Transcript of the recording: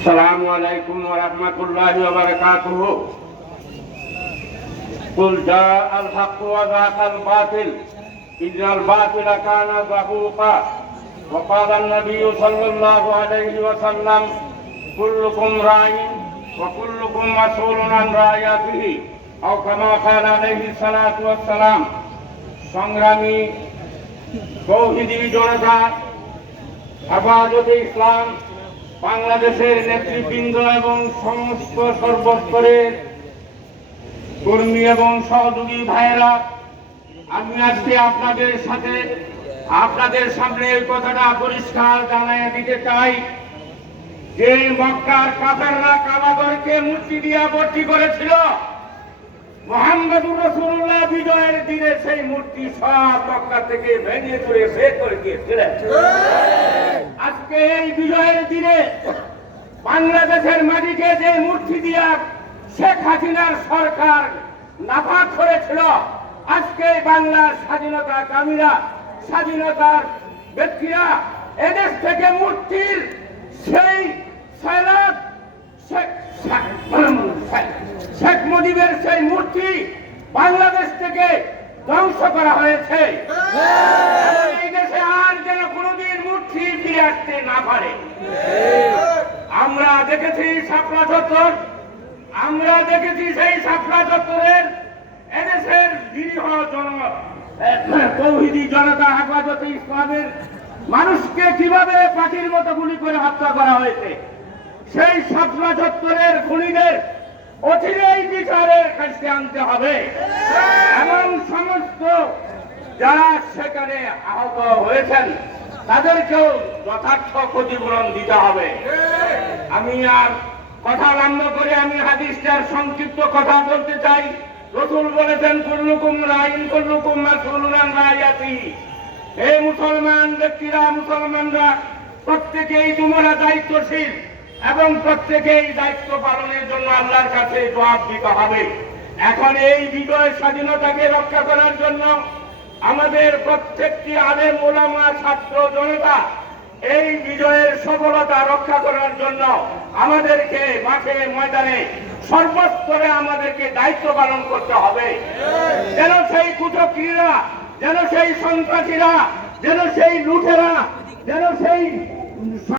السلام عليكم ورحمة الله وبركاته قل جاء الحق وذاق الباطل إن الباطل كان زهوقا وقال النبي صلى الله عليه وسلم كلكم راع وكلكم مسؤول عن رعيته أو كما قال عليه الصلاة والسلام সংগ্রামী তৌহিদি জনতা হেফাজতে ইসলাম বাংলাদেশের নেতৃবৃন্দ এবং সমস্ত সর্বস্তরের কর্মী এবং সহযোগী ভাইয়েরা, আমি আজকে আপনাদের সাথে, আপনাদের সামনে এই কথাটা পরিষ্কার জানাই দিতে চাই যে মক্কার কাফেররা কাবাগরকে মূর্তি দিয়া ভর্তি করেছিল। মোহাম্মদুর রসুল্লাহ বিজয়ের দিনে সেই মূর্তি সব মক্কা থেকে ভেঙে চুরে শেষ করে দিয়েছিলেন। আজকে এই বিজয়ের দিনে বাংলাদেশের মাটিকে যে মূর্তি দিয়া শেখ হাসিনার সরকার নাফাক করেছিল আজকে বাংলার স্বাধীনতা কামীরা স্বাধীনতার ব্যক্তিরা এদেশ থেকে মূর্তির সেই সৈরাত শেখ শেখ- শেখ মুজিবের সেই মূর্তি বাংলাদেশ থেকে ধ্বংস করা হয়েছে এবং এই দেশে আর যেন কোনোদিন মূর্তি ফিরে আসতে না পারে। আমরা দেখেছি শাপলা চত্বর, আমরা দেখেছি সেই শাপলা চত্বরের এদেশের নিরীহ জন তৌহিদি জনতা হেফাজতে ইসলামের মানুষকে কীভাবে পাখির মতো গুলি করে হত্যা করা হয়েছে? সেই শাপলা চত্বরের খুনিদের অচিরেই বিচারের কাছে আনতে হবে। এমন সমস্ত যারা সেখানে আহত হয়েছেন তাদেরকেও যথার্থ ক্ষতিপূরণ দিতে হবে। আমি আর কথা লম্ব করে আমি হাদিসটার সংক্ষিপ্ত কথা বলতে চাই। রসুল বলেছেন, কুল্লুকুম রাইন, কুল্লুকুম মাসুলুন রায়াতি। হে মুসলমান ব্যক্তিরা, মুসলমানরা, প্রত্যেকেই তোমরা দায়িত্বশীল এবং প্রত্যেকেই দায়িত্ব পালনের জন্য আল্লাহর কাছে জবাব দিতে হবে। এখন এই বিজয় স্বাধীনতাকে রক্ষা করার জন্য আমাদের প্রত্যেকটি আলেম মোলামা ছাত্র জনতা এই বিজয়ের সফলতা রক্ষা করার জন্য আমাদেরকে মাঠে, ময়দানে সর্বস্তরে আমাদেরকে দায়িত্ব পালন করতে হবে। যেন সেই কুচক্রীরা, যেন সেই সন্ত্রাসীরা, যেন সেই লুঠেরা যেন সেই